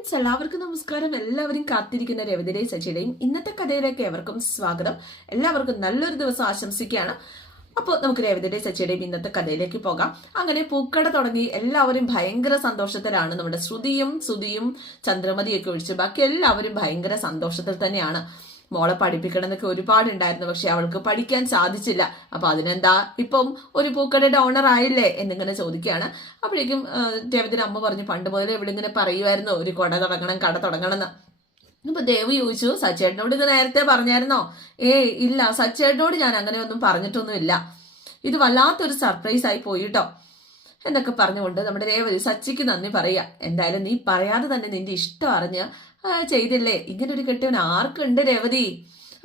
Friends എല്ലാവർക്കും നമസ്കാരം. എല്ലാവരും കാത്തിരിക്കുന്ന രവിതയുടെയും സജിയുടെയും ഇന്നത്തെ കഥയിലേക്ക് എവർക്കും സ്വാഗതം. എല്ലാവർക്കും നല്ലൊരു ദിവസം ആശംസിക്കുകയാണ്. അപ്പോൾ നമുക്ക് രവിതയുടെയും സച്ചിയുടെയും ഇന്നത്തെ കഥയിലേക്ക് പോകാം. അങ്ങനെ പൂക്കട തുടങ്ങി എല്ലാവരും ഭയങ്കര സന്തോഷത്തിലാണ്. നമ്മുടെ ശ്രുതിയും ശ്രുതിയും ചന്ദ്രമതിയൊക്കെ ഒഴിച്ച് ബാക്കി എല്ലാവരും ഭയങ്കര സന്തോഷത്തിൽ തന്നെയാണ്. മോളെ പഠിപ്പിക്കണം എന്നൊക്കെ ഒരുപാടുണ്ടായിരുന്നു പക്ഷെ അവൾക്ക് പഠിക്കാൻ സാധിച്ചില്ല. അപ്പൊ അതിനെന്താ? ഇപ്പം ഒരു പൂക്കടയുടെ ഓണർ ആയില്ലേ എന്നിങ്ങനെ ചോദിക്കുകയാണ്. അപ്പോഴേക്കും ദേവത്തിന്റെ അമ്മ പറഞ്ഞു പണ്ട് മുതലേ ഇവിടെ ഇങ്ങനെ പറയുമായിരുന്നു ഒരു കൊട തുടങ്ങണം കട തുടങ്ങണം എന്ന് അപ്പൊ ദേവ് ചോദിച്ചു സച്ചേട്ടനോട് ഇത് നേരത്തെ പറഞ്ഞായിരുന്നോ? ഏയ് ഇല്ല സച്ചേട്ടനോട് ഞാൻ അങ്ങനെ ഒന്നും പറഞ്ഞിട്ടൊന്നുമില്ല. ഇത് വല്ലാത്തൊരു സർപ്രൈസ് ആയി പോയി പോയിട്ടോ എന്നൊക്കെ പറഞ്ഞുകൊണ്ട് നമ്മുടെ രേവതി സച്ചിക്ക് നന്ദി പറയുക. എന്തായാലും നീ പറയാതെ തന്നെ നിന്റെ ഇഷ്ടം അറിഞ്ഞ് ചെയ്തില്ലേ? ഇങ്ങനെ ഒരു കെട്ടിയവൻ ആർക്കുണ്ട് രേവതി?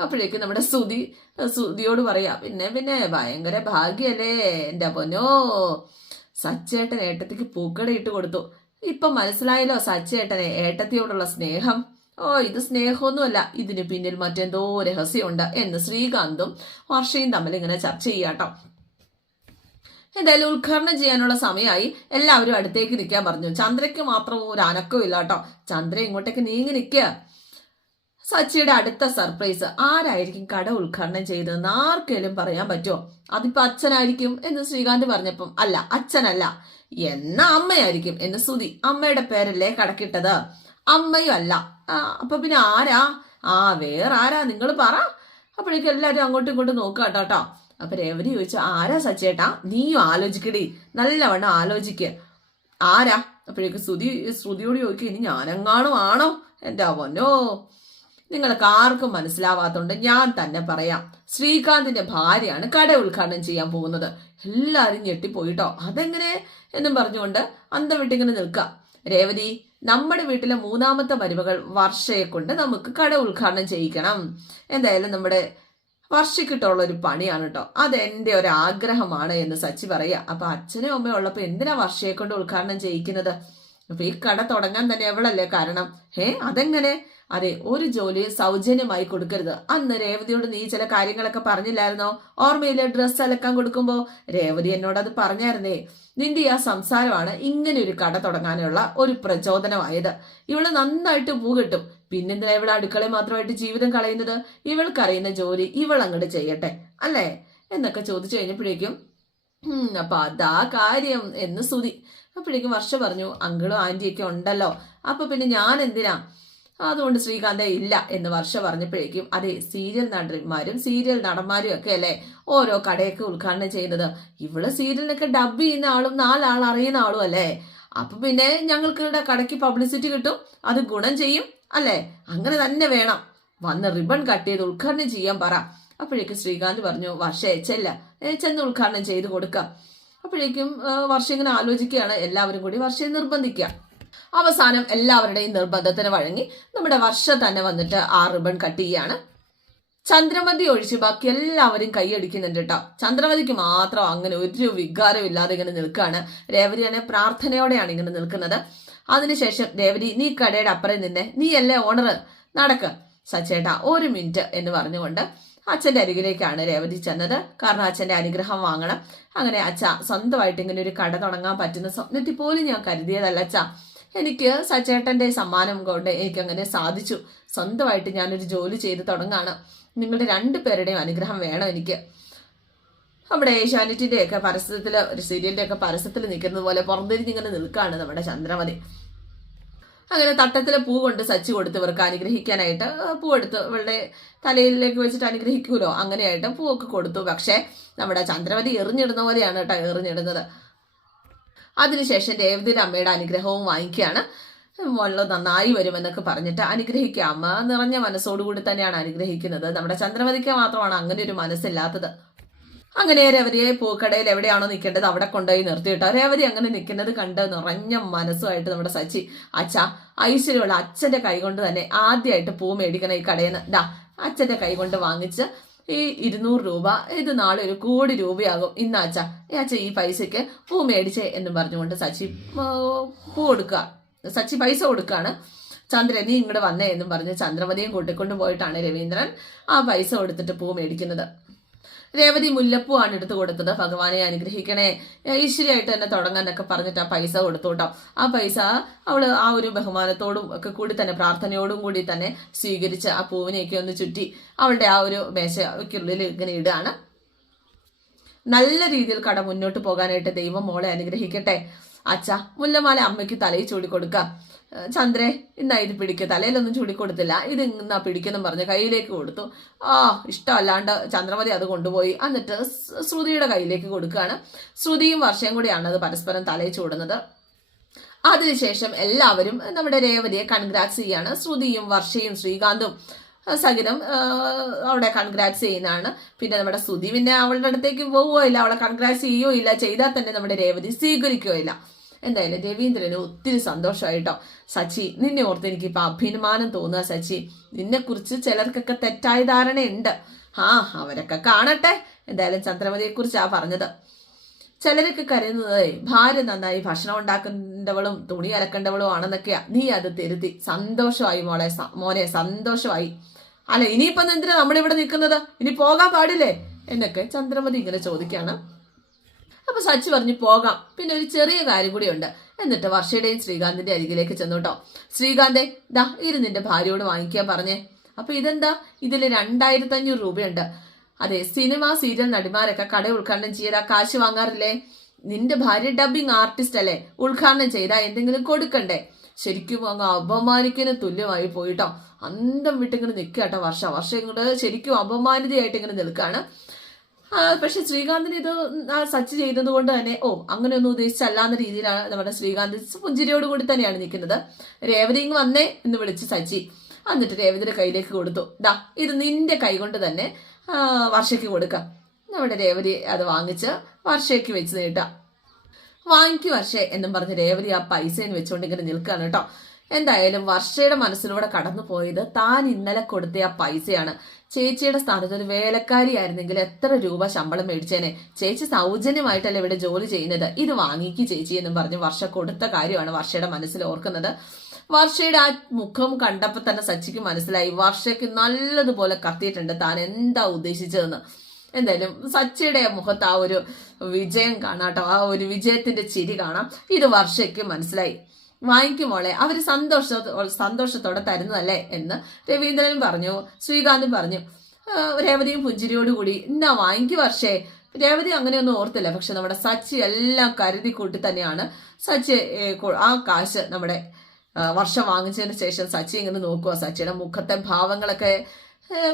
അപ്പോഴേക്കും നമ്മുടെ സുതി സുതിയോട് പറയാം പിന്നെ പിന്നെ ഭയങ്കര ഭാഗ്യല്ലേ എന്റെ പൊന്നോ. സച്ചേട്ടൻ ഏട്ടത്തിക്ക് പൂക്കട ഇട്ട് കൊടുത്തു. ഇപ്പൊ മനസ്സിലായല്ലോ സച്ചേട്ടനെ ഏട്ടത്തിയോടുള്ള സ്നേഹം. ഓ ഇത് സ്നേഹമൊന്നുമല്ല ഇതിന് പിന്നിൽ മറ്റെന്തോ രഹസ്യമുണ്ട് എന്ന് ശ്രീകാന്തും വർഷയും തമ്മിൽ ഇങ്ങനെ ചർച്ച ചെയ്യാട്ടോ. എന്തായാലും ഉദ്ഘാടനം ചെയ്യാനുള്ള സമയമായി. എല്ലാവരും അടുത്തേക്ക് നിൽക്കാൻ പറഞ്ഞു. ചന്ദ്രയ്ക്ക് മാത്രം ഒരു അനക്കവും ഇല്ല കേട്ടോ. ചന്ദ്ര ഇങ്ങോട്ടേക്ക് നീങ്ങി നിൽക്കുക സച്ചിയുടെ അടുത്ത സർപ്രൈസ്. ആരായിരിക്കും കട ഉദ്ഘാടനം ചെയ്തതെന്ന് ആർക്കെങ്കിലും പറയാൻ പറ്റുമോ? അതിപ്പോ അച്ഛനായിരിക്കും എന്ന് ശ്രീകാന്ത് പറഞ്ഞപ്പം അല്ല അച്ഛനല്ല. എന്ന അമ്മയായിരിക്കും എന്ന് സുതി അമ്മയുടെ പേരല്ലേ കടക്കിട്ടത്. അമ്മയും അല്ല. അപ്പൊ പിന്നെ ആരാ? ആ വേറെ ആരാ? നിങ്ങൾ പറ. അപ്പോഴേക്കും എല്ലാവരും അങ്ങോട്ടും ഇങ്ങോട്ടും നോക്കുക കേട്ടോ കേട്ടോ. അപ്പൊ രേവതി ചോദിച്ചു ആരാ സച്ചേട്ടാ? നീയും ആലോചിക്കടി. നല്ലവണ്ണം ആലോചിക്ക. ആരാ? അപ്പോഴേക്ക് ശ്രുതി ശ്രുതിയോട് ചോദിക്കും ഇനി ഞാനെങ്ങാണും ആണോ? എന്റെ അവനോ. നിങ്ങൾക്ക് ആർക്കും മനസ്സിലാവാത്തോണ്ട് ഞാൻ തന്നെ പറയാം. ശ്രീകാന്തിന്റെ ഭാര്യയാണ് കട ഉദ്ഘാടനം ചെയ്യാൻ പോകുന്നത്. എല്ലാരും ഞെട്ടിപ്പോയിട്ടോ? അതെങ്ങനെ? എന്നും പറഞ്ഞുകൊണ്ട് അന്തം വിട്ടിങ്ങനെ നിൽക്കാം. രേവതി നമ്മുടെ വീട്ടിലെ മൂന്നാമത്തെ മരുമകൾ വർഷയെ കൊണ്ട് നമുക്ക് കട ഉദ്ഘാടനം ചെയ്യിക്കണം. എന്തായാലും നമ്മുടെ വർഷക്കിട്ടുള്ള ഒരു പണിയാണ് കേട്ടോ അത് എന്റെ ഒരു ആഗ്രഹമാണ് എന്ന് സച്ചി പറയുക. അപ്പൊ അച്ഛനും അമ്മയും ഉള്ളപ്പോ എന്തിനാ വർഷയെ കൊണ്ട് ഉദ്ഘാടനം ചെയ്യിക്കുന്നത്? അപ്പൊ ഈ കട തുടങ്ങാൻ തന്നെ എവളല്ലേ കാരണം? ഏ അതെങ്ങനെ? അതെ ഒരു ജോലി സൗജന്യമായി കൊടുക്കരുത്. അന്ന് രേവതിയോട് നീ ചില കാര്യങ്ങളൊക്കെ പറഞ്ഞില്ലായിരുന്നോ? ഓർമ്മയിലെ ഡ്രസ്സ് അലക്കാൻ കൊടുക്കുമ്പോ? രേവതി എന്നോട് അത് പറഞ്ഞായിരുന്നേ. നിന്റെ ആ സംസാരമാണ് ഇങ്ങനെ ഒരു കട തുടങ്ങാനുള്ള ഒരു പ്രചോദനമായത്. ഇവൾ നന്നായിട്ട് പൂ കിട്ടും. പിന്നെന്തിനാ ഇവൾ അടുക്കളയിൽ മാത്രമായിട്ട് ജീവിതം കളയുന്നത്? ഇവൾക്കറിയുന്ന ജോലി ഇവൾ അങ്ങോട്ട് ചെയ്യട്ടെ അല്ലേ? എന്നൊക്കെ ചോദിച്ചു കഴിഞ്ഞപ്പോഴേക്കും "ഉം, അപ്പൊ അതാ കാര്യം എന്ന് സുതി അപ്പോഴേക്കും വർഷ പറഞ്ഞു അങ്കിളും ആന്റിയൊക്കെ ഉണ്ടല്ലോ അപ്പൊ പിന്നെ ഞാൻ എന്തിനാ അതുകൊണ്ട് ശ്രീകാന്ത ഇല്ല എന്ന് വർഷ പറഞ്ഞപ്പോഴേക്കും അതെ സീരിയൽ നടന്മാരും സീരിയൽ നടന്മാരും ഒക്കെ അല്ലേ ഓരോ കടയൊക്കെ ഉദ്ഘാടനം ചെയ്യുന്നത്? ഇവൾ സീരിയലിനൊക്കെ ഡബ് ചെയ്യുന്ന ആളും നാലാൾ അറിയുന്ന ആളും അല്ലേ? അപ്പൊ പിന്നെ ഞങ്ങൾക്ക് കടയ്ക്ക് പബ്ലിസിറ്റി കിട്ടും അത് ഗുണം ചെയ്യും അല്ലേ? അങ്ങനെ തന്നെ വേണം. വന്ന് റിബൺ കട്ട് ചെയ്ത് ഉദ്ഘാടനം ചെയ്യാൻ പറ. അപ്പോഴേക്കും ശ്രീകാന്ത് പറഞ്ഞു വർഷ ചെല്ല. ഏ, ചെന്ന് ഉദ്ഘാടനം ചെയ്ത് കൊടുക്കാം. അപ്പോഴേക്കും വർഷം വർഷ ഇങ്ങനെ ആലോചിക്കുകയാണ്. എല്ലാവരും കൂടി വർഷയെ നിർബന്ധിക്കുക. അവസാനം എല്ലാവരുടെയും നിർബന്ധത്തിന് വഴങ്ങി നമ്മുടെ വർഷ തന്നെ വന്നിട്ട് ആ റിബൺ കട്ട് ചെയ്യാണ്. ചന്ദ്രമതി ഒഴിച്ച് ബാക്കി എല്ലാവരും കൈയടിക്കുന്നുണ്ട് കേട്ടോ ചന്ദ്രമതിക്ക് മാത്രം അങ്ങനെ ഒരു വികാരം ഇല്ലാതെ ഇങ്ങനെ നിൽക്കുകയാണ് രേവതിയാണെ പ്രാർത്ഥനയോടെയാണ് ഇങ്ങനെ നിൽക്കുന്നത്. അതിനുശേഷം രേവതി നീ കടയുടെ അപ്പുറം നിന്നെ നീ അല്ലേ ഓണർ നടക്ക്. സച്ചേട്ടാ ഒരു മിനിറ്റ് എന്ന് പറഞ്ഞുകൊണ്ട് അച്ഛന്റെ അരികിലേക്കാണ് രേവതി ചെന്നത്. കാരണം അച്ഛന്റെ അനുഗ്രഹം വാങ്ങണം. അങ്ങനെ അച്ഛ സ്വന്തമായിട്ട് ഇങ്ങനെ ഒരു കട തുടങ്ങാൻ പറ്റുന്ന സ്വപ്നത്തിൽ പോലും ഞാൻ കരുതിയതല്ല അച്ഛ. എനിക്ക് സച്ചേട്ടന്റെ സമ്മാനം കൊണ്ട് എനിക്ക് അങ്ങനെ സാധിച്ചു. സ്വന്തമായിട്ട് ഞാനൊരു ജോലി ചെയ്ത് തുടങ്ങാണ്. നിങ്ങളുടെ രണ്ടു പേരുടെയും അനുഗ്രഹം വേണം എനിക്ക്. നമ്മുടെ ഏഷ്യാനെറ്റിന്റെ ഒക്കെ പരസ്യത്തിൽ ഒരു സീരിയലിന്റെ ഒക്കെ പരസ്യത്തിൽ നിൽക്കുന്നത് പോലെ പുറന്തിരിഞ്ഞ് ഇങ്ങനെ നിൽക്കുകയാണ് നമ്മുടെ ചന്ദ്രമതി. അങ്ങനെ തട്ടത്തിലെ പൂ കൊണ്ട് സച്ചി കൊടുത്ത് ഇവർക്ക് അനുഗ്രഹിക്കാനായിട്ട് പൂ എടുത്ത് ഇവളുടെ തലയിലേക്ക് വെച്ചിട്ട് അനുഗ്രഹിക്കുമല്ലോ അങ്ങനെയായിട്ട് പൂവൊക്കെ കൊടുത്തു. പക്ഷേ നമ്മുടെ ചന്ദ്രമതി എറിഞ്ഞിടുന്ന പോലെയാണ് കേട്ടോ എറിഞ്ഞിടുന്നത്. അതിനുശേഷം രേവതിയുടെ അമ്മയുടെ അനുഗ്രഹവും വാങ്ങിക്കുകയാണ്. മോൾ നന്നായി വരുമെന്നൊക്കെ പറഞ്ഞിട്ട് അനുഗ്രഹിക്കുക അമ്മ നിറഞ്ഞ മനസ്സോടുകൂടി തന്നെയാണ് അനുഗ്രഹിക്കുന്നത്. നമ്മുടെ ചന്ദ്രമതിക്ക് മാത്രമാണ് അങ്ങനെ ഒരു മനസ്സില്ലാത്തത്. അങ്ങനെ രവതിയെ പൂക്കടയിൽ എവിടെയാണോ നിൽക്കേണ്ടത് അവിടെ കൊണ്ടുപോയി നിർത്തിയിട്ടോ. രവരി അങ്ങനെ നിൽക്കുന്നത് കണ്ട് നിറഞ്ഞ മനസ്സുമായിട്ട് നമ്മുടെ സച്ചി അച്ഛ ഐശ്വര്യമുള്ള അച്ഛന്റെ കൈകൊണ്ട് തന്നെ ആദ്യമായിട്ട് പൂ മേടിക്കണം ഈ കടയിൽ നിന്ന്. ദാ അച്ഛന്റെ കൈ കൊണ്ട് വാങ്ങിച്ച് ഈ ഇരുന്നൂറ് രൂപ ഇത് നാളെ ഒരു കോടി രൂപയാകും. ഇന്ന് അച്ഛ ഏ അച്ഛ ഈ പൈസയ്ക്ക് പൂ മേടിച്ചേ എന്നും പറഞ്ഞുകൊണ്ട് സച്ചി പൂ കൊടുക്കുക സച്ചി പൈസ കൊടുക്കുകയാണ് ചന്ദ്രൻ നീ ഇങ്ങോട്ട് വന്നേ എന്നും പറഞ്ഞ് ചന്ദ്രമതിയും കൂട്ടിക്കൊണ്ട് പോയിട്ടാണ് രവീന്ദ്രൻ ആ പൈസ കൊടുത്തിട്ട് പൂ മേടിക്കുന്നത്. രേവതി മുല്ലപ്പൂ ആണ് എടുത്തു കൊടുത്തത്. ഭഗവാനെ അനുഗ്രഹിക്കണേ. ഈശ്വരിയായിട്ട് തന്നെ തുടങ്ങാന്നൊക്കെ പറഞ്ഞിട്ട് ആ പൈസ കൊടുത്തു കേട്ടോ. ആ പൈസ അവൾ ആ ഒരു ബഹുമാനത്തോടും ഒക്കെ കൂടി തന്നെ പ്രാർത്ഥനയോടും കൂടി തന്നെ സ്വീകരിച്ച് ആ പൂവിനെയൊക്കെ ഒന്ന് ചുറ്റി അവളുടെ ആ ഒരു മേശയ്ക്കുള്ളിൽ ഇങ്ങനെ ഇടുകയാണ്. നല്ല രീതിയിൽ കട മുന്നോട്ട് പോകാനായിട്ട് ദൈവം മോളെ അനുഗ്രഹിക്കട്ടെ. അച്ഛ മുല്ലമാല അമ്മയ്ക്ക് തലയിൽ ചൂടിക്കൊടുക്കാം. ചന്ദ്രേ ഇന്നാ ഇത് പിടിക്കുക തലയിലൊന്നും ചൂടിക്കൊടുത്തില്ല. ഇത് ഇന്നാ പിടിക്കുന്നു പറഞ്ഞ് കയ്യിലേക്ക് കൊടുത്തു. ആ ഇഷ്ടമല്ലാണ്ട് ചന്ദ്രമതി അത് കൊണ്ടുപോയി. എന്നിട്ട് ശ്രുതിയുടെ കയ്യിലേക്ക് കൊടുക്കുകയാണ്. ശ്രുതിയും വർഷയും കൂടിയാണ് അത് പരസ്പരം തലയിൽ ചൂടുന്നത്. അതിനുശേഷം എല്ലാവരും നമ്മുടെ രേവതിയെ കൺഗ്രാറ്റ്സ് ചെയ്യാണ്. ശ്രുതിയും വർഷയും ശ്രീകാന്തും സഹിതം അവിടെ കൺഗ്രാറ്റ്സ് ചെയ്യുന്നതാണ്. പിന്നെ നമ്മുടെ ശ്രുതി പിന്നെ അവളുടെ അടുത്തേക്ക് പോവുകയോ ഇല്ല അവളെ കൺഗ്രാറ്റ്സ് ചെയ്യുകയോ ഇല്ല ചെയ്താൽ തന്നെ നമ്മുടെ രേവതി സ്വീകരിക്കുകയോ ഇല്ല എന്തായാലും രവീന്ദ്രന് ഒത്തിരി സന്തോഷമായിട്ടോ സച്ചി നിന്നെ ഓർത്ത് എനിക്ക് ഇപ്പൊ അഭിമാനം തോന്നുക സച്ചി. നിന്നെക്കുറിച്ച് ചിലർക്കൊക്കെ തെറ്റായ ധാരണയുണ്ട്. ആ അവരൊക്കെ കാണട്ടെ. എന്തായാലും ചന്ദ്രമതിയെ കുറിച്ചാ പറഞ്ഞത്. ചിലരൊക്കെ കരുതുന്നത് ഭാര്യ നന്നായി ഭക്ഷണം ഉണ്ടാക്കേണ്ടവളും തുണി അലക്കേണ്ടവളും ആണെന്നൊക്കെയാ. നീ അത് തിരുത്തി. സന്തോഷമായി മോളെ മോനെ സന്തോഷമായി. അല്ല ഇനിയിപ്പം എന്തിനാ നമ്മളിവിടെ നിൽക്കുന്നത്? ഇനി പോകാൻ പാടില്ലേ? എന്നൊക്കെ ചന്ദ്രമതി ഇങ്ങനെ ചോദിക്കാണ്. അപ്പൊ സച്ചി പറഞ്ഞു പോകാം. പിന്നെ ഒരു ചെറിയ കാര്യം കൂടിയുണ്ട് എന്നിട്ട് വർഷയുടെയും ശ്രീകാന്തിന്റെ അരികിലേക്ക് ചെന്നു കേട്ടോ. ശ്രീകാന്തെ ദാ ഇത് നിന്റെ ഭാര്യയോട് വാങ്ങിക്കാൻ പറഞ്ഞേ. അപ്പൊ ഇതെന്താ? ഇതിൽ രണ്ടായിരത്തി അഞ്ഞൂറ് രൂപയുണ്ട്. അതെ സിനിമ സീരിയൽ നടിമാരൊക്കെ കട ഉദ്ഘാടനം ചെയ്താ കാശ് വാങ്ങാറില്ലേ? നിന്റെ ഭാര്യ ഡബിങ് ആർട്ടിസ്റ്റ് അല്ലേ? ഉദ്ഘാടനം ചെയ്താ എന്തെങ്കിലും കൊടുക്കണ്ടേ? ശരിക്കും അങ്ങ് അപമാനിക്കുന്ന തുല്യമായി പോയിട്ടോ അന്തം വിട്ടിങ്ങനെ നിൽക്കുക കേട്ടോ വർഷ. വർഷം ഇങ്ങോട്ട് ശരിക്കും അപമാനിതയായിട്ട് ഇങ്ങനെ നിൽക്കുകയാണ് പക്ഷെ ശ്രീകാന്തിന് ഇത് സച്ച് ചെയ്തത് കൊണ്ട് തന്നെ ഓ അങ്ങനെ അങ്ങനെയൊന്നും ഉദ്ദേശിച്ചല്ലാന്ന രീതിയിലാണ് നമ്മുടെ ശ്രീകാന്ത് പുഞ്ചിരിയോട് കൂടി തന്നെയാണ് നിൽക്കുന്നത്. രേവതി വന്നേ എന്ന് വിളിച്ച് സച്ചി എന്നിട്ട് രേവതിയുടെ കയ്യിലേക്ക് കൊടുത്തു. ദാ ഇത് നിന്റെ കൈ കൊണ്ട് തന്നെ വർഷയ്ക്ക് കൊടുക്കാം. നമ്മുടെ രേവതി അത് വാങ്ങിച്ച് വർഷയ്ക്ക് വെച്ച് നീട്ടാം. വാങ്ങിക്കു വർഷേ എന്നും പറഞ്ഞ് രേവതി ആ പൈസയും വെച്ചുകൊണ്ട് ഇങ്ങനെ നിൽക്കുകയാണ് കേട്ടോ. എന്തായാലും വർഷയുടെ മനസ്സിലൂടെ കടന്നു പോയത് താൻ ഇന്നലെ കൊടുത്ത ആ പൈസയാണ്. ചേച്ചിയുടെ സ്ഥാനത്ത് ഒരു വേലക്കാരിയായിരുന്നെങ്കിൽ എത്ര രൂപ ശമ്പളം മേടിച്ചേനെ. ചേച്ചി സൗജന്യമായിട്ടല്ല ഇവിടെ ജോലി ചെയ്യുന്നത്? ഇത് വാങ്ങിക്ക് ചേച്ചി എന്നും പറഞ്ഞ് വർഷ കൊടുത്ത കാര്യമാണ് വർഷയുടെ മനസ്സിൽ ഓർക്കുന്നത്. വർഷയുടെ ആ മുഖം കണ്ടപ്പോൾ തന്നെ സച്ചിക്ക് മനസ്സിലായി. വർഷയ്ക്ക് നല്ലതുപോലെ കത്തിയിട്ടുണ്ട് താൻ എന്താ ഉദ്ദേശിച്ചതെന്ന്. എന്തായാലും സച്ചിയുടെ മുഖത്ത് ആ ഒരു വിജയം കാണാട്ടോ ആ ഒരു വിജയത്തിന്റെ ചിരി കാണാം. ഇത് വർഷയ്ക്ക് മനസ്സിലായി. വാങ്ങിക്കും മോളെ. അവർ സന്തോഷ സന്തോഷത്തോടെ തരുന്നതല്ലേ എന്ന് രവീന്ദ്രൻ പറഞ്ഞു. ശ്രീകാന്തും പറഞ്ഞു രേവതിയും പുഞ്ചിരിയോടുകൂടി എന്നാ വാങ്ങിക്കും വർഷേ. രേവതി അങ്ങനെയൊന്നും ഓർത്തില്ല. പക്ഷെ നമ്മുടെ സച്ചി എല്ലാം കരുതി കൂട്ടി തന്നെയാണ് സച്ചി ആ കാശ് നമ്മുടെ വർഷം വാങ്ങിച്ചതിന് ശേഷം സച്ചി ഇങ്ങനെ നോക്കുക സച്ചിയുടെ മുഖത്തെ ഭാവങ്ങളൊക്കെ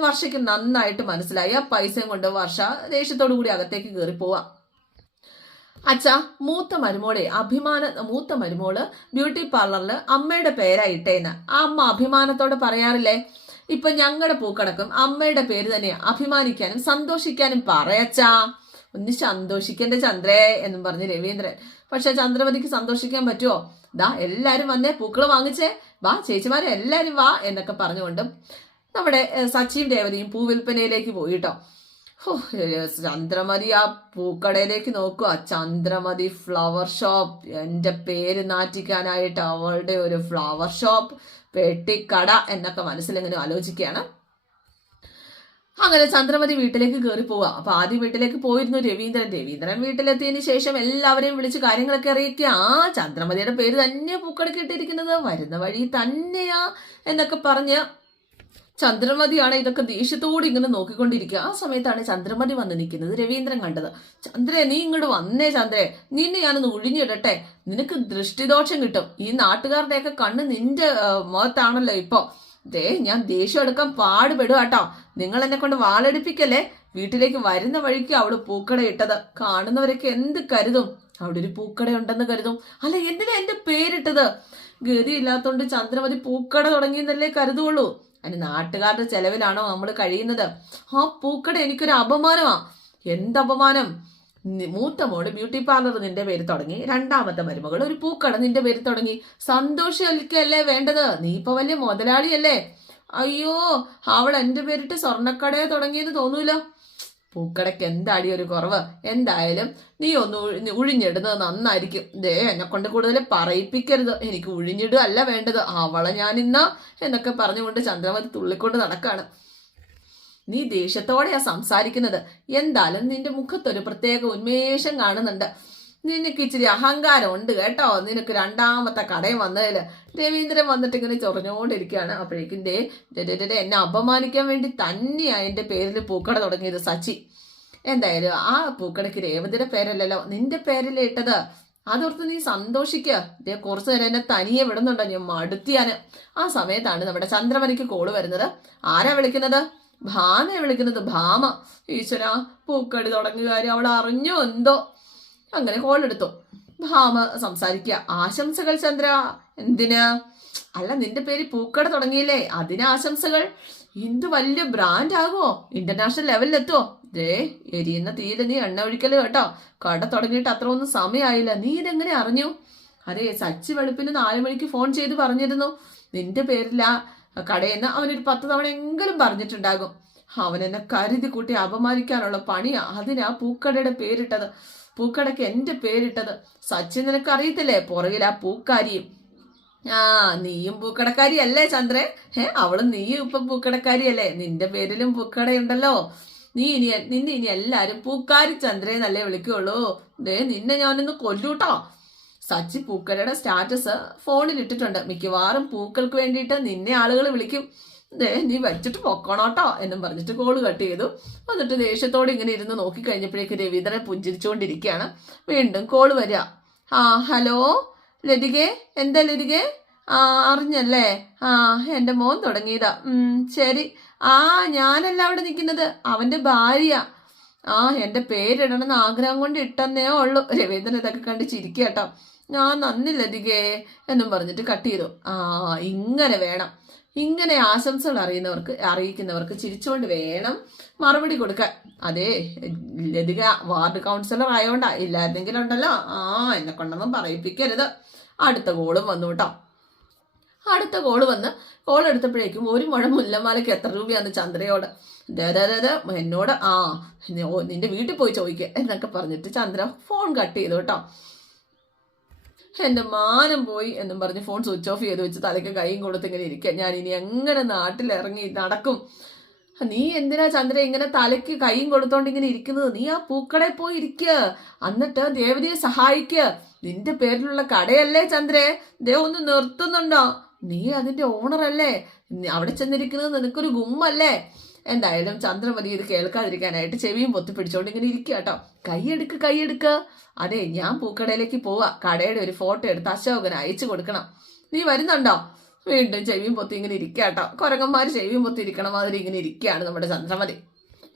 വർഷയ്ക്ക് നന്നായിട്ട് മനസ്സിലായി. ആ പൈസയും കൊണ്ട് വർഷ ദേഷ്യത്തോടു കൂടി അകത്തേക്ക് കയറി പോവാ അച്ഛാ മൂത്ത മരുമോളെ അഭിമാന മൂത്ത മരുമോൾ ബ്യൂട്ടി പാർലറിൽ അമ്മയുടെ പേരാ ഇട്ടേന്ന് ആ അമ്മ അഭിമാനത്തോടെ പറയാറില്ലേ? ഇപ്പൊ ഞങ്ങളുടെ പൂക്കടക്കും അമ്മയുടെ പേര് തന്നെ അഭിമാനിക്കാനും സന്തോഷിക്കാനും പറയച്ചാ ഒന്ന് സന്തോഷിക്കണ്ട ചന്ദ്രേ എന്നും പറഞ്ഞ് രവീന്ദ്രൻ. പക്ഷെ ചന്ദ്രമതിക്ക് സന്തോഷിക്കാൻ പറ്റുമോ ദാ എല്ലാരും വന്നേ പൂക്കൾ വാങ്ങിച്ചേ. വാ ചേച്ചിമാരെ എല്ലാരും വാ എന്നൊക്കെ പറഞ്ഞുകൊണ്ട് നമ്മുടെ സച്ചിൻ ദേവതയും പൂവിൽപ്പനയിലേക്ക് പോയിട്ടോ. ഏഹ്, ചന്ദ്രമതി ആ പൂക്കടയിലേക്ക് നോക്കുക. ചന്ദ്രമതി ഫ്ലവർ ഷോപ്പ് എന്റെ പേര് നാറ്റിക്കാനായിട്ട് അവളുടെ ഒരു ഫ്ലവർ ഷോപ്പ് പെട്ടിക്കട എന്നൊക്കെ മനസ്സിലിങ്ങനെ ആലോചിക്കുകയാണ്. അങ്ങനെ ചന്ദ്രമതി വീട്ടിലേക്ക് കയറി പോവുക. അപ്പൊ ആദ്യം വീട്ടിലേക്ക് പോയിരുന്നു രവീന്ദ്രൻ. രവീന്ദ്രൻ വീട്ടിലെത്തിയതിന് ശേഷം എല്ലാവരെയും വിളിച്ച് കാര്യങ്ങളൊക്കെ അറിയിക്കുക. ആ ചന്ദ്രമതിയുടെ പേര് തന്നെ പൂക്കടക്കിട്ടിരിക്കുന്നത് വരുന്ന വഴി തന്നെയാ എന്നൊക്കെ പറഞ്ഞ് ചന്ദ്രമതിയാണ് ഇതൊക്കെ ദേഷ്യത്തോടെ ഇങ്ങനെ നോക്കിക്കൊണ്ടിരിക്കുക. ആ സമയത്താണ് ചന്ദ്രമതി വന്ന് നിൽക്കുന്നത്. രവീന്ദ്രൻ കണ്ടത് ചന്ദ്രേ നീ ഇങ്ങോട്ട് വന്നേ ചന്ദ്രേ. നിന്നെ ഞാനൊന്ന് ഒഴിഞ്ഞിടട്ടെ. നിനക്ക് ദൃഷ്ടിദോഷം കിട്ടും. ഈ നാട്ടുകാരുടെയൊക്കെ കണ്ണ് നിന്റെ മുഖത്താണല്ലോ ഇപ്പൊ. ദേ ഞാൻ ദേഷ്യം എടുക്കാൻ പാടുപെടുക കേട്ടോ നിങ്ങൾ എന്നെ കൊണ്ട് വാളെടുപ്പിക്കല്ലേ? വീട്ടിലേക്ക് വരുന്ന വഴിക്ക് അവൾ പൂക്കട ഇട്ടത്. കാണുന്നവരൊക്കെ എന്ത് കരുതും? അവിടെ ഒരു പൂക്കട ഉണ്ടെന്ന് കരുതും. അല്ല എന്തിനാ എന്റെ പേരിട്ടത്? ഗതിയില്ലാത്തോണ്ട് ചന്ദ്രമതി പൂക്കട തുടങ്ങിയെന്നല്ലേ കരുതുള്ളൂ. അതിന് നാട്ടുകാരുടെ ചെലവിലാണോ നമ്മൾ കഴിയുന്നത്? ആ പൂക്കട എനിക്കൊരു അപമാനമാ. എന്ത് അപമാനം? മൂത്ത മോൾ ബ്യൂട്ടി പാർലർ നിന്റെ പേര് തുടങ്ങി. രണ്ടാമത്തെ മരുമകൾ ഒരു പൂക്കട നിന്റെ പേര് തുടങ്ങി. സന്തോഷിക്കല്ലേ വേണ്ടത്? നീ ഇപ്പൊ വലിയ മുതലാളിയല്ലേ? അയ്യോ അവൾ എന്റെ പേരിട്ട് സ്വർണക്കടയെ തുടങ്ങിയെന്ന് തോന്നൂലോ? പൂക്കടയ്ക്ക് എന്താടി ഒരു കുറവ്? എന്തായാലും നീ ഒന്ന് ഉഴി- ഉഴിഞ്ഞിടുന്നത് നന്നായിരിക്കും. ദേ എന്നെ കൊണ്ട് കൂടുതൽ പറയിപ്പിക്കരുത്. എനിക്ക് ഉഴിഞ്ഞിടുക അല്ല വേണ്ടത്. അവളെ ഞാൻ ഇന്ന എന്നൊക്കെ പറഞ്ഞുകൊണ്ട് ചന്ദ്രമതി തുള്ളിക്കൊണ്ട് നടക്കാണ്. നീ ദേഷ്യത്തോടെയാ സംസാരിക്കുന്നത്. എന്തായാലും നിന്റെ മുഖത്തൊരു പ്രത്യേക ഉന്മേഷം കാണുന്നുണ്ട്. നിനക്ക് ഇച്ചിരി അഹങ്കാരം ഉണ്ട് കേട്ടോ. നിനക്ക് രണ്ടാമത്തെ കടയും വന്നതിൽ രവീന്ദ്രൻ വന്നിട്ട് ഇങ്ങനെ ചൊറഞ്ഞുകൊണ്ടിരിക്കുകയാണ്. അപ്പോഴേക്കും ദേ എന്നെ അപമാനിക്കാൻ വേണ്ടി തന്നെയാണ് എന്റെ പേരിൽ പൂക്കട തുടങ്ങിയത് സച്ചി. എന്തായാലും ആ പൂക്കടയ്ക്ക് രേവതിയുടെ പേരല്ലല്ലോ. നിന്റെ പേരല്ലേ ഇട്ടത്. അതോർത്ത് നീ സന്തോഷിക്കുക ദേ കുറച്ച് നേരം എന്നെ തനിയെ വിടുന്നുണ്ടോ ഞാൻ മടുത്തിയാന് ആ സമയത്താണ് നമ്മുടെ ചന്ദ്രമണിക്ക് കോൾ വരുന്നത്. ആരാ വിളിക്കുന്നത്? ഭാമയെ വിളിക്കുന്നത് ഭാമ. ഈശ്വര പൂക്കടി തുടങ്ങിയ കാര്യം അവൾ അറിഞ്ഞോ എന്തോ? അങ്ങനെ കോൾ എടുത്തു. ഭാമ സംസാരിക്കുക ആശംസകൾ ചന്ദ്ര എന്തിന്? അല്ല നിന്റെ പേര് പൂക്കട തുടങ്ങിയില്ലേ? അതിന് ആശംസകൾ. എന്ത് വലിയ ബ്രാൻഡ് ആകുമോ ഇന്റർനാഷണൽ ലെവലിൽ എത്തുമോ ദേ എരിയുന്ന തീയിൽ നീ എണ്ണ ഒഴിക്കൽ കേട്ടോ. കട തുടങ്ങിയിട്ട് അത്ര ഒന്നും സമയമായില്ല നീ ഇതെങ്ങനെ അറിഞ്ഞു? അതെ സച്ചി വെളുപ്പിന് നാല് മണിക്ക് ഫോൺ ചെയ്ത് പറഞ്ഞിരുന്നു. നിന്റെ പേരില കടയെന്ന് അവനൊരു പത്ത് തവണ എങ്കിലും പറഞ്ഞിട്ടുണ്ടാകും. അവനെന്നെ കരുതി കൂട്ടി അപമാനിക്കാനുള്ള പണിയാ അതിനാ പൂക്കടയുടെ പേരിട്ടത്. പൂക്കടയ്ക്ക് എന്റെ പേരിട്ടത്. സച്ചിൻ നിനക്ക് അറിയത്തില്ലേ പുറകിൽ ആ പൂക്കാരിയും ആ നീയും പൂക്കടക്കാരിയല്ലേ ചന്ദ്രൻ ഏ അവളും നീയും ഇപ്പൊ പൂക്കടക്കാരിയല്ലേ? നിന്റെ പേരിലും പൂക്കടയുണ്ടല്ലോ. നീ ഇനി നിന്നെ ഇനി എല്ലാരും പൂക്കാരി ചന്ദ്രയെന്നല്ലേ വിളിക്കുള്ളൂ. ദേ നിന്നെ ഞാനിന്ന് കൊല്ലൂട്ടോ. സച്ചി പൂക്കടയുടെ സ്റ്റാറ്റസ് ഫോണിൽ ഇട്ടിട്ടുണ്ട് മിക്കവാറും പൂക്കൾക്ക് വേണ്ടിയിട്ട് നിന്നെ ആളുകൾ വിളിക്കും. ദേ നീ വെച്ചിട്ട് പൊക്കണോട്ടോ എന്നും പറഞ്ഞിട്ട് കോൾ കട്ട് ചെയ്തു. എന്നിട്ട് ദേഷ്യത്തോടെ ഇങ്ങനെ ഇരുന്ന് നോക്കിക്കഴിഞ്ഞപ്പോഴേക്ക് രവീന്ദ്രനെ പുഞ്ചിരിച്ചുകൊണ്ടിരിക്കുകയാണ്. വീണ്ടും കോൾ വരിക. ആ ഹലോ ലതികെ? എന്താ ലതികെ? ആ അറിഞ്ഞല്ലേ? ആ എന്റെ മോൻ തുടങ്ങിയതാ. ശരി. ആ ഞാനല്ല അവിടെ നിൽക്കുന്നത്. അവന്റെ ഭാര്യ. ആ എന്റെ പേരിടണമെന്ന് ആഗ്രഹം കൊണ്ട് ഇട്ടെന്നേ ഉള്ളൂ. രവീന്ദ്രൻ ഇതൊക്കെ കണ്ട് ചിരിക്കുക ഞാൻ നന്ദി ദികേ എന്നും പറഞ്ഞിട്ട് കട്ട് ചെയ്തു. ആ ഇങ്ങനെ വേണം. ഇങ്ങനെ ആശംസകൾ അറിയുന്നവർക്ക് അറിയിക്കുന്നവർക്ക് ചിരിച്ചുകൊണ്ട് വേണം മറുപടി കൊടുക്കാൻ. അതെ ലതിക വാർഡ് കൗൺസിലർ ആയോണ്ടാ ഇല്ലായിരുന്നെങ്കിലും ഉണ്ടല്ലോ. ആ എന്നെ കൊണ്ടൊന്നും പറയിപ്പിക്കരുത്. അടുത്ത കോളും വന്നു കേട്ടോ. അടുത്ത കോൾ വന്ന് കോൾ എടുത്തപ്പോഴേക്കും ഒരു മുഴ മുല്ലമാലയ്ക്ക് എത്ര രൂപയാന്ന് ചന്ദ്രയോട്? ദേ, ദേ, ദേ, ദേ, എന്നോട് ആ നിന്റെ വീട്ടിൽ പോയി ചോദിക്കുക എന്നൊക്കെ പറഞ്ഞിട്ട് ചന്ദ്ര ഫോൺ കട്ട് ചെയ്തു കേട്ടോ. എന്റെ മാനം പോയി എന്നും പറഞ്ഞ് ഫോൺ സ്വിച്ച് ഓഫ് ചെയ്ത് വെച്ച് തലയ്ക്ക് കൈയും കൊടുത്ത് ഇങ്ങനെ ഇരിക്കുക ഞാൻ ഇനി എങ്ങനെ നാട്ടിലിറങ്ങി നടക്കും? നീ എന്തിനാ ചന്ദ്ര ഇങ്ങനെ തലയ്ക്ക് കൈയും കൊടുത്തോണ്ട് ഇങ്ങനെ ഇരിക്കുന്നത്? നീ ആ പൂക്കടയിൽ പോയി ഇരിക്കുക എന്നിട്ട് ദേവതയെ സഹായിക്കുക നിന്റെ പേരിലുള്ള കടയല്ലേ ചന്ദ്രേ? ദേ ഒന്ന് നിർത്തുന്നുണ്ടോ? നീ അതിന്റെ ഓണറല്ലേ അവിടെ ചെന്നിരിക്കുന്നത് നിനക്കൊരു ഗുമ്മല്ലേ? എന്തായാലും ചന്ദ്രമതി ഇത് കേൾക്കാതിരിക്കാനായിട്ട് ചെവിയും പൊത്തി പിടിച്ചോണ്ട് ഇങ്ങനെ ഇരിക്കുക കേട്ടോ കൈയെടുക്ക് കൈയെടുക്ക്. അതെ ഞാൻ പൂക്കടയിലേക്ക് പോവാ. കടയുടെ ഒരു ഫോട്ടോ എടുത്ത് അശോകന് അയച്ചു കൊടുക്കണം. നീ വരുന്നുണ്ടോ? വീണ്ടും ചെവിയും പൊത്തി ഇങ്ങനെ ഇരിക്കുക കേട്ടോ കുരങ്ങന്മാർ ചെവിയും പൊത്തി ഇരിക്കണ മാതിരി ഇങ്ങനെ ഇരിക്കുകയാണ് നമ്മുടെ ചന്ദ്രമതി.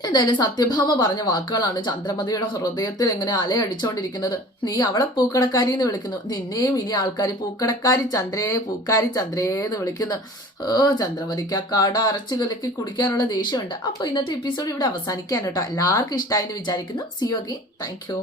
എന്തായാലും സത്യഭാമ പറഞ്ഞ വാക്കുകളാണ് ചന്ദ്രമതിയുടെ ഹൃദയത്തിൽ ഇങ്ങനെ അലയടിച്ചുകൊണ്ടിരിക്കുന്നത് നീ അവളെ പൂക്കടക്കാരി എന്ന് വിളിക്കുന്നു. നിന്നെയും ഇനി ആൾക്കാർ പൂക്കടക്കാരി ചന്ദ്രേ പൂക്കാരി ചന്ദ്രേ എന്ന് വിളിക്കുന്നു. ഓ ചന്ദ്രമതിക്ക് ആ കട അരച്ചു കലക്കി കുടിക്കാനുള്ള ദേഷ്യമുണ്ട്. അപ്പൊ ഇന്നത്തെ എപ്പിസോഡ് ഇവിടെ അവസാനിക്കാൻ കേട്ടോ. എല്ലാവർക്കും ഇഷ്ടമായി എന്ന് വിചാരിക്കുന്നു സിയോഗി താങ്ക് യു